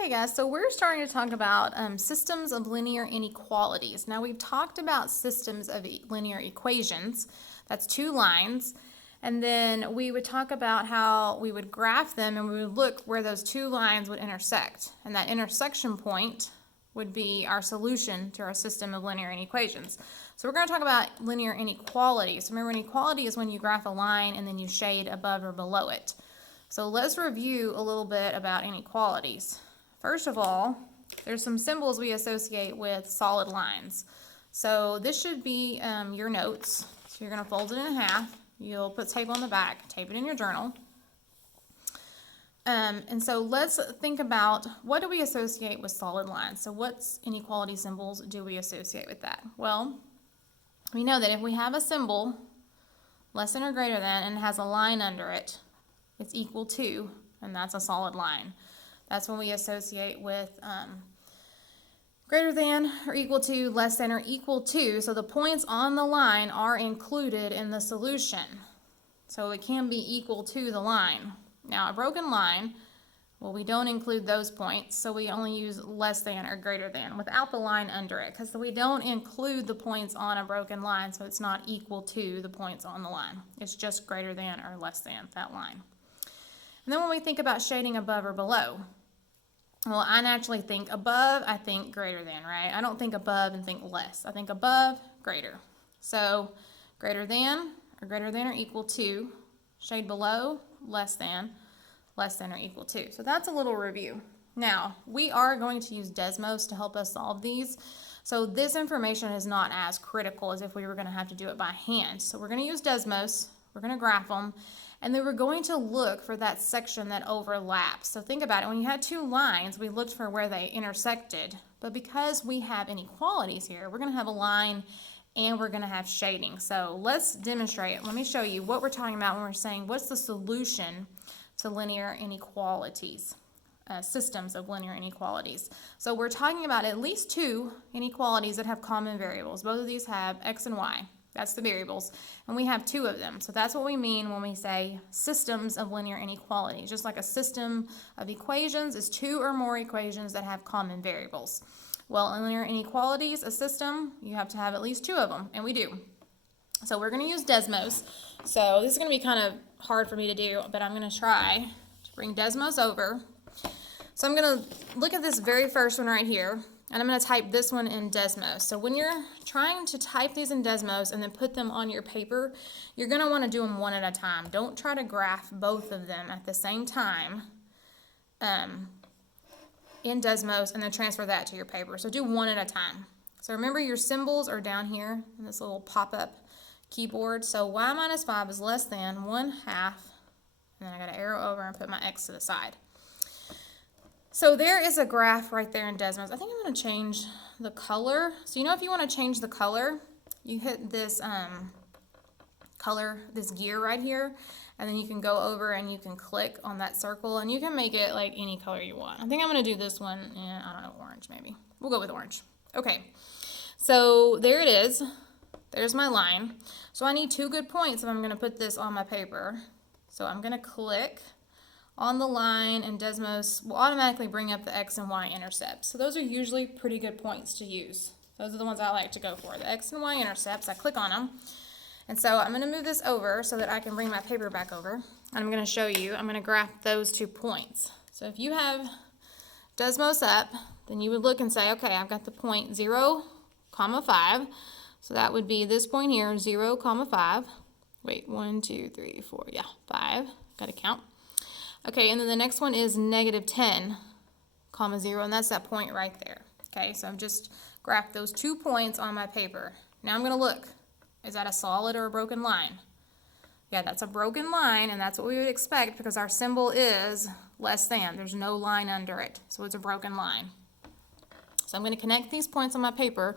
Okay guys, so we're starting to talk about systems of linear inequalities. Now we've talked about systems of linear equations, that's two lines, and then we would talk about how we would graph them and we would look where those two lines would intersect, and that intersection point would be our solution to our system of linear inequations. So we're going to talk about linear inequalities. Remember, inequality is when you graph a line and then you shade above or below it. So let's review a little bit about inequalities. First of all, there's some symbols we associate with solid lines. So this should be your notes. So you're going to fold it in half. You'll put tape on the back, tape it in your journal. And so let's think about, what do we associate with solid lines? So what inequality symbols do we associate with that? Well, we know that if we have a symbol less than or greater than and it has a line under it, it's equal to, and that's a solid line. That's when we associate with greater than or equal to, less than or equal to. So the points on the line are included in the solution. So it can be equal to the line. Now a broken line, well, we don't include those points, so we only use less than or greater than without the line under it, because we don't include the points on a broken line, so it's not equal to the points on the line. It's just greater than or less than that line. And then when we think about shading above or below, well, I naturally think above, I think greater than, right? I don't think above and think less. I think above, greater. So greater than or equal to, shade below, less than or equal to. So that's a little review. Now, we are going to use Desmos to help us solve these. So this information is not as critical as if we were going to have to do it by hand. So we're going to use Desmos, we're going to graph them, and then we're going to look for that section that overlaps. So think about it. When you had two lines, we looked for where they intersected. But because we have inequalities here, we're going to have a line and we're going to have shading. So let's demonstrate. Let me show you what we're talking about when we're saying what's the solution to linear inequalities, systems of linear inequalities. So we're talking about at least two inequalities that have common variables. Both of these have x and y. That's the variables, and we have two of them. So that's what we mean when we say systems of linear inequalities. Just like a system of equations is two or more equations that have common variables. Well, in linear inequalities, a system, you have to have at least two of them, and we do. So we're going to use Desmos. So this is going to be kind of hard for me to do, but I'm going to try to bring Desmos over. So I'm going to look at this very first one right here. And I'm going to type this one in Desmos. So when you're trying to type these in Desmos and then put them on your paper, you're going to want to do them one at a time. Don't try to graph both of them at the same time in Desmos and then transfer that to your paper. So do one at a time. So remember, your symbols are down here in this little pop-up keyboard. So y minus 5 is less than 1/2. And then I got to arrow over and put my x to the side. So there is a graph right there in Desmos. I think I'm going to change the color. So if you want to change the color, you hit this this gear right here, and then you can go over and you can click on that circle, and you can make it like any color you want. I think I'm going to do this one in, I don't know, orange maybe. We'll go with orange. Okay, so there it is. There's my line. So I need two good points if I'm going to put this on my paper. So I'm going to click on the line, and Desmos will automatically bring up the x and y intercepts. So those are usually pretty good points to use. Those are the ones I like to go for. The x and y intercepts, I click on them. And so I'm going to move this over so that I can bring my paper back over. And I'm going to show you, I'm going to graph those 2 points. So if you have Desmos up, then you would look and say, okay, I've got the point 0, 5. So that would be this point here, 0, 5. Wait, 1, 2, 3, 4, yeah, 5. Got to count. Okay, and then the next one is -10, 0, and that's that point right there. Okay, so I've just graphed those 2 points on my paper. Now I'm going to look. Is that a solid or a broken line? Yeah, that's a broken line, and that's what we would expect because our symbol is less than. There's no line under it, so it's a broken line. So I'm going to connect these points on my paper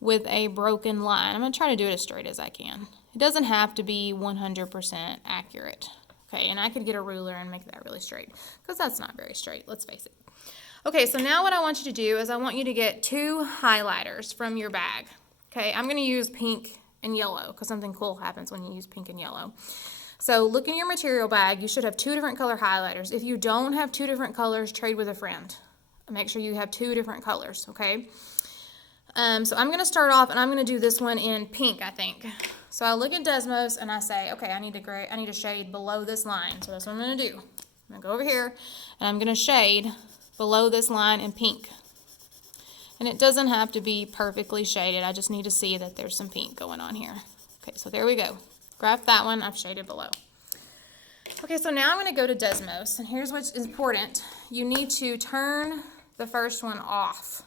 with a broken line. I'm going to try to do it as straight as I can. It doesn't have to be 100% accurate. Okay, and I could get a ruler and make that really straight because that's not very straight, let's face it. Okay, so now what I want you to do is I want you to get 2 highlighters from your bag. Okay, I'm going to use pink and yellow because something cool happens when you use pink and yellow. So look in your material bag. You should have 2 different color highlighters. If you don't have 2 different colors, trade with a friend. Make sure you have 2 different colors, okay? So I'm going to start off, and I'm going to do this one in pink, I think. So I look at Desmos, and I say, okay, I need to shade below this line. So that's what I'm going to do. I'm going to go over here, and I'm going to shade below this line in pink. And it doesn't have to be perfectly shaded. I just need to see that there's some pink going on here. Okay, so there we go. Graph that one. I've shaded below. Okay, so now I'm going to go to Desmos, and here's what's important. You need to turn the first one off.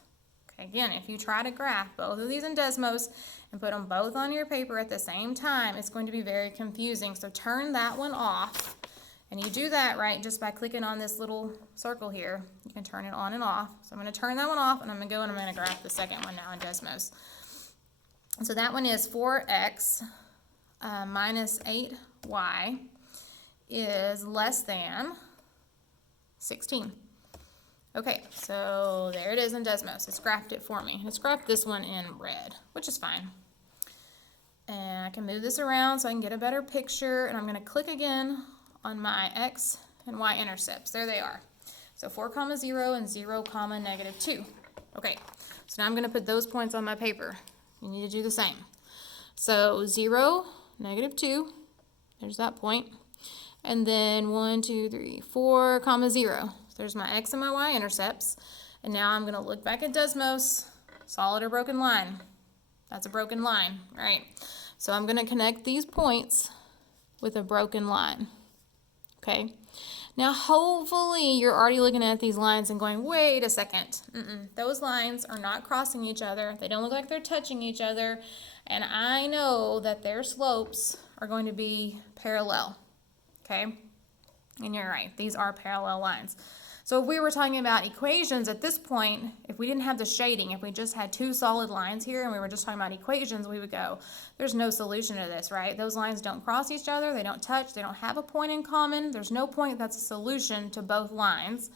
Okay, again, if you try to graph both of these in Desmos and put them both on your paper at the same time, it's going to be very confusing. So turn that one off, and you do that, right, just by clicking on this little circle here. You can turn it on and off. So I'm going to turn that one off, and I'm going to go and I'm going to graph the second one now in Desmos. So that one is 4x minus 8y is less than 16. Okay, so there it is in Desmos. It's graphed it for me. It's graphed this one in red, which is fine. And I can move this around so I can get a better picture. And I'm going to click again on my x and y intercepts. There they are. So 4, 0 and 0, -2. Okay, so now I'm going to put those points on my paper. You need to do the same. So 0, -2. There's that point. And then 1, 2, 3, 4, 0. There's my x and my y intercepts. And now I'm going to look back at Desmos. Solid or broken line? That's a broken line, right? So I'm going to connect these points with a broken line. Okay? Now hopefully you're already looking at these lines and going, wait a second. Those lines are not crossing each other. They don't look like they're touching each other. And I know that their slopes are going to be parallel. Okay? And you're right. These are parallel lines. So if we were talking about equations at this point, if we didn't have the shading, if we just had 2 solid lines here and we were just talking about equations, we would go, there's no solution to this, right? Those lines don't cross each other, they don't touch, they don't have a point in common. There's no point that's a solution to both lines.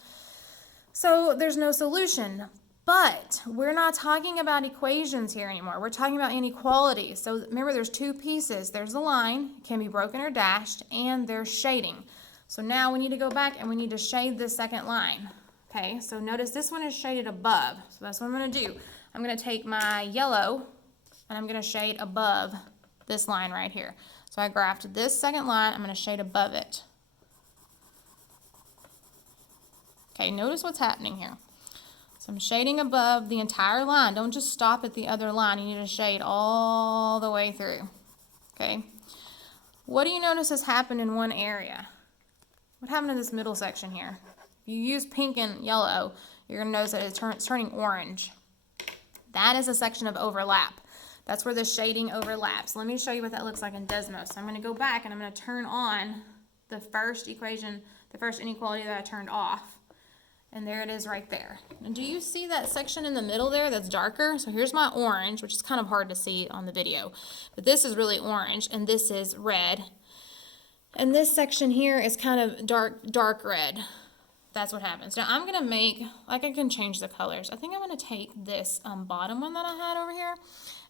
So there's no solution. But we're not talking about equations here anymore. We're talking about inequalities. So remember, there's 2 pieces. There's the line, it can be broken or dashed, and there's shading. So now we need to go back and we need to shade this second line. Okay, so notice this one is shaded above. So that's what I'm going to do. I'm going to take my yellow and I'm going to shade above this line right here. So I graphed this second line. I'm going to shade above it. Okay, notice what's happening here. So I'm shading above the entire line. Don't just stop at the other line. You need to shade all the way through. Okay. What do you notice has happened in one area? What happened in this middle section here? If you use pink and yellow, you're going to notice that it's turning orange. That is a section of overlap. That's where the shading overlaps. Let me show you what that looks like in Desmos. So I'm going to go back and I'm going to turn on the first equation, the first inequality that I turned off. And there it is right there. And do you see that section in the middle there that's darker? So here's my orange, which is kind of hard to see on the video. But this is really orange, and this is red. And this section here is kind of dark red. That's what happens. Now I'm going to make, like I can change the colors. I think I'm going to take this bottom one that I had over here,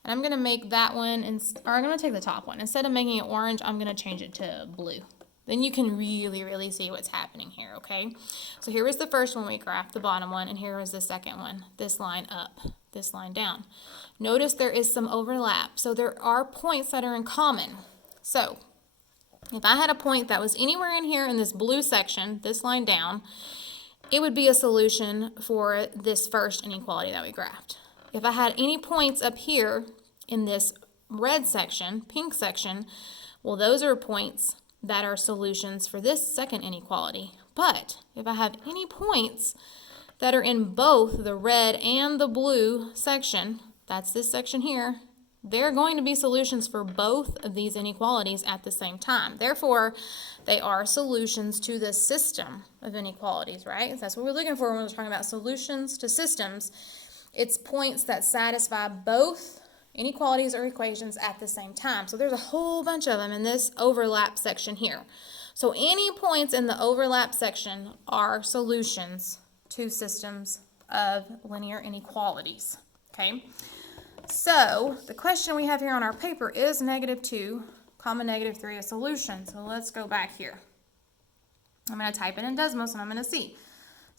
and I'm going to make that one, or I'm going to take the top one. Instead of making it orange, I'm going to change it to blue. Then you can really see what's happening here, okay? So here was the first one we graphed, the bottom one, and here was the second one. This line up, this line down. Notice there is some overlap. So there are points that are in common. So if I had a point that was anywhere in here in this blue section, this line down, it would be a solution for this first inequality that we graphed. If I had any points up here in this red section, pink section, well, those are points that are solutions for this second inequality. But if I have any points that are in both the red and the blue section, that's this section here, they're going to be solutions for both of these inequalities at the same time. Therefore, they are solutions to the system of inequalities, right? That's what we're looking for when we're talking about solutions to systems. It's points that satisfy both inequalities or equations at the same time. So there's a whole bunch of them in this overlap section here. So any points in the overlap section are solutions to systems of linear inequalities, okay? So the question we have here on our paper is -2, -3 a solution. So let's go back here. I'm going to type it in Desmos and I'm going to see.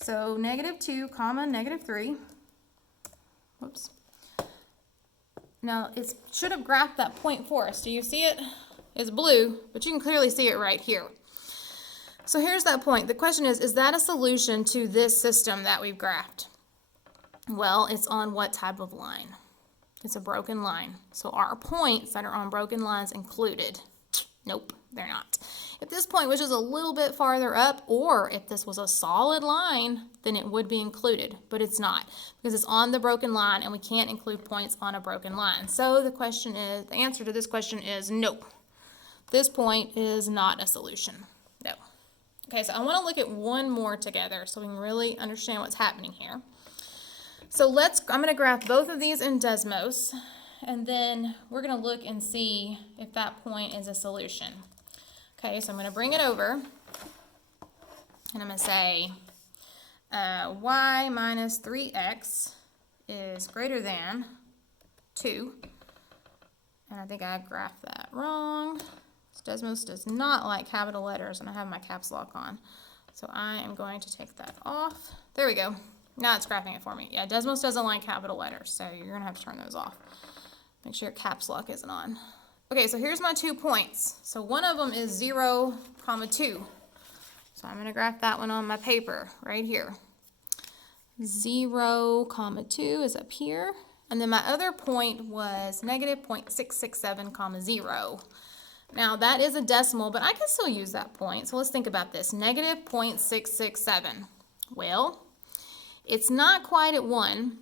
So -2, -3. Whoops. Now, it should have graphed that point for us. Do you see it? It's blue, but you can clearly see it right here. So here's that point. The question is that a solution to this system that we've graphed? Well, it's on what type of line? It's a broken line. So are points that are on broken lines included? Nope, they're not. If this point was just a little bit farther up, or if this was a solid line, then it would be included, but it's not, because it's on the broken line and we can't include points on a broken line. So the answer to this question is no. This point is not a solution. No. Okay, so I want to look at one more together so we can really understand what's happening here. So I'm going to graph both of these in Desmos, and then we're going to look and see if that point is a solution. Okay, so I'm going to bring it over, and I'm going to say y minus 3x is greater than 2. And I think I graphed that wrong. Desmos does not like capital letters, and I have my caps lock on. So I am going to take that off. There we go. Now it's graphing it for me. Yeah, Desmos doesn't like capital letters, so you're going to have to turn those off. Make sure your caps lock isn't on. Okay, so here's my 2 points. So one of them is 0, 2. So I'm going to graph that one on my paper right here. 0, 2 is up here. And then my other point was -0.667, 0. Now that is a decimal, but I can still use that point. So let's think about this. -0.667. Well, it's not quite at 1,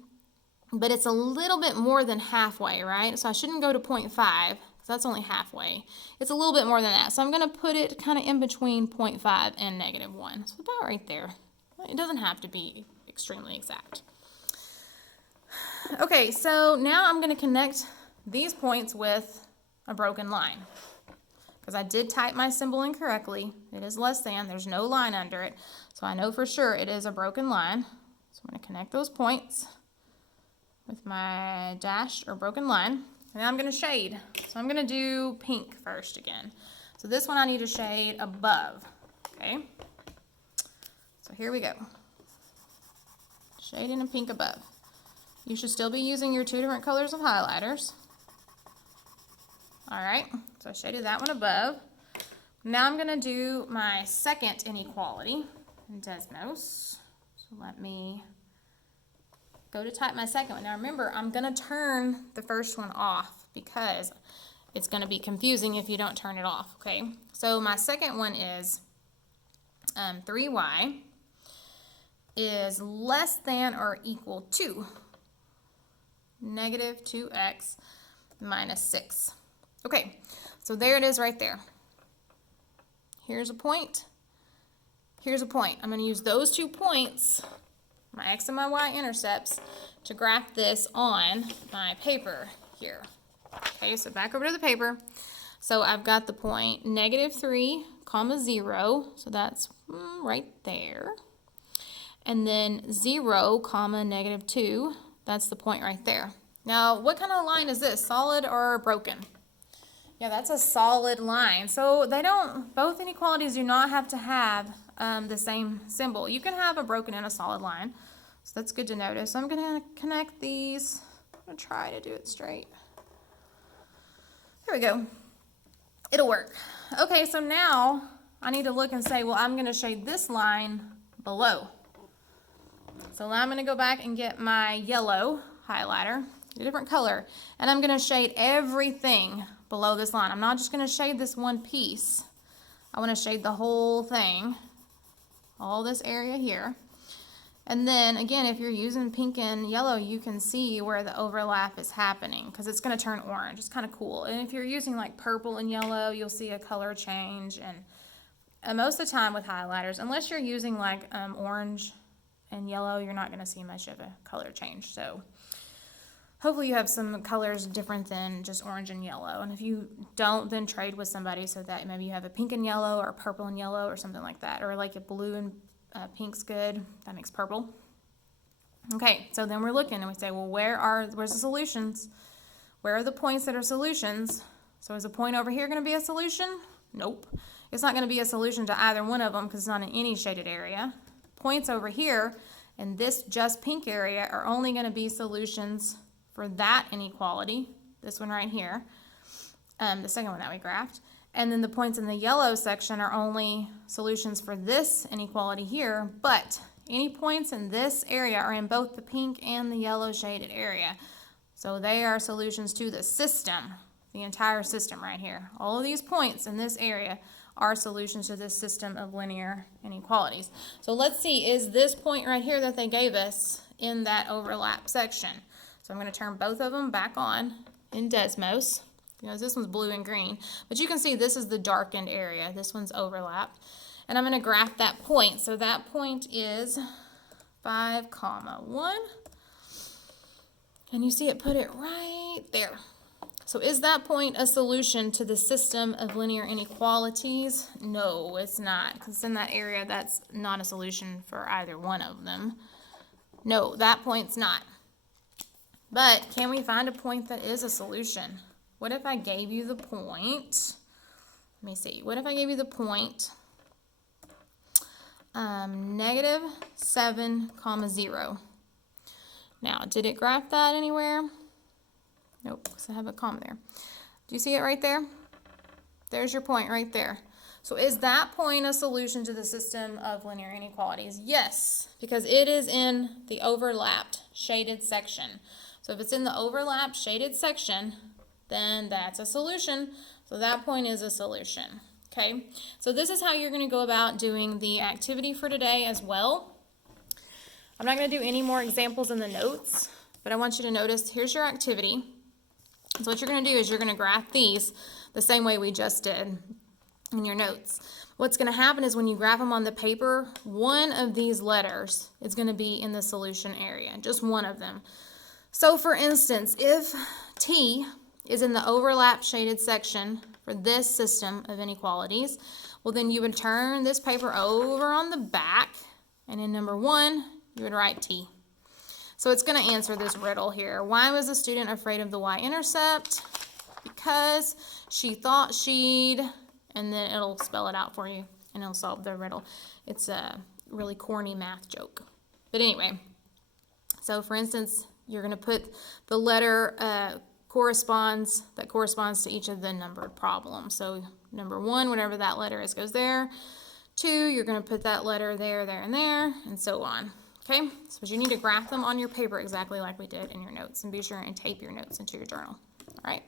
but it's a little bit more than halfway, right? So I shouldn't go to 0.5, because that's only halfway. It's a little bit more than that. So I'm going to put it kind of in between 0.5 and -1. So about right there. It doesn't have to be extremely exact. Okay, so now I'm going to connect these points with a broken line. Because I did type my symbol incorrectly. It is less than. There's no line under it. So I know for sure it is a broken line. So I'm going to connect those points with my dashed or broken line. And then I'm going to shade. So I'm going to do pink first again. So this one I need to shade above. Okay. So here we go. Shading in pink above. You should still be using your 2 different colors of highlighters. All right, so I shaded that one above. Now I'm going to do my second inequality in Desmos. So let me go to type my second one. Now remember, I'm going to turn the first one off because it's going to be confusing if you don't turn it off, okay? So my second one is 3y is less than or equal to -2x minus 6. Okay, so there it is right there. Here's a point. Here's a point. I'm going to use those 2 points, my x and my y intercepts, to graph this on my paper here. Okay, so back over to the paper. So I've got the point -3, 0, so that's right there. And then 0, -2, that's the point right there. Now, what kind of line is this, solid or broken? Yeah, that's a solid line. So both inequalities do not have to have the same symbol. You can have a broken and a solid line. So that's good to notice. So I'm going to connect these. I'm going to try to do it straight. There we go. It'll work. Okay, so now I need to look and say, well, I'm going to shade this line below. So now I'm going to go back and get my yellow highlighter, a different color, and I'm going to shade everything below this line. I'm not just going to shade this one piece. I want to shade the whole thing, all this area here. And then again, if you're using pink and yellow, you can see where the overlap is happening because it's going to turn orange. It's kind of cool. And if you're using like purple and yellow, you'll see a color change. And most of the time with highlighters, unless you're using like orange and yellow, you're not going to see much of a color change. So hopefully you have some colors different than just orange and yellow. And if you don't, then trade with somebody so that maybe you have a pink and yellow or purple and yellow or something like that. Or like a blue and pink's good. That makes purple. Okay, so then we're looking and we say, well, where's the solutions? Where are the points that are solutions? So is a point over here going to be a solution? Nope. It's not going to be a solution to either one of them because it's not in any shaded area. points over here in this just pink area are only going to be solutions for that inequality, this one right here, the second one that we graphed. And then the points in the yellow section are only solutions for this inequality here, but any points in this area are in both the pink and the yellow shaded area. So they are solutions to the system, the entire system right here. All of these points in this area are solutions to this system of linear inequalities. So let's see, is this point right here that they gave us in that overlap section? So I'm going to turn both of them back on in Desmos. This one's blue and green, but you can see this is the darkened area. This one's overlapped. And I'm going to graph that point. So that point is 5, 1. And you see it put it right there. So is that point a solution to the system of linear inequalities? No, it's not, because it's in that area that's not a solution for either one of them. No, that point's not. But can we find a point that is a solution? What if I gave you the point? Let me see. What if I gave you the point -7, 0? Now, did it graph that anywhere? Nope, because I have a comma there. Do you see it right there? There's your point right there. So is that point a solution to the system of linear inequalities? Yes, because it is in the overlapped shaded section. So if it's in the overlapped shaded section, then that's a solution. So that point is a solution. Okay, so this is how you're going to go about doing the activity for today as well. I'm not going to do any more examples in the notes, but I want you to notice here's your activity. So what you're going to do is you're going to graph these the same way we just did in your notes. What's going to happen is when you graph them on the paper, one of these letters is going to be in the solution area, just one of them. So for instance, if T is in the overlap shaded section for this system of inequalities, well then you would turn this paper over on the back, and in number 1, you would write T. So it's going to answer this riddle here. Why was the student afraid of the y-intercept? Because she thought she'd, and then it'll spell it out for you, and it'll solve the riddle. It's a really corny math joke. But anyway, so for instance, you're going to put the letter that corresponds to each of the numbered problems. So number 1, whatever that letter is, goes there. 2, you're going to put that letter there, there, and there, and so on. Okay, so you need to graph them on your paper exactly like we did in your notes, and be sure and tape your notes into your journal. All right.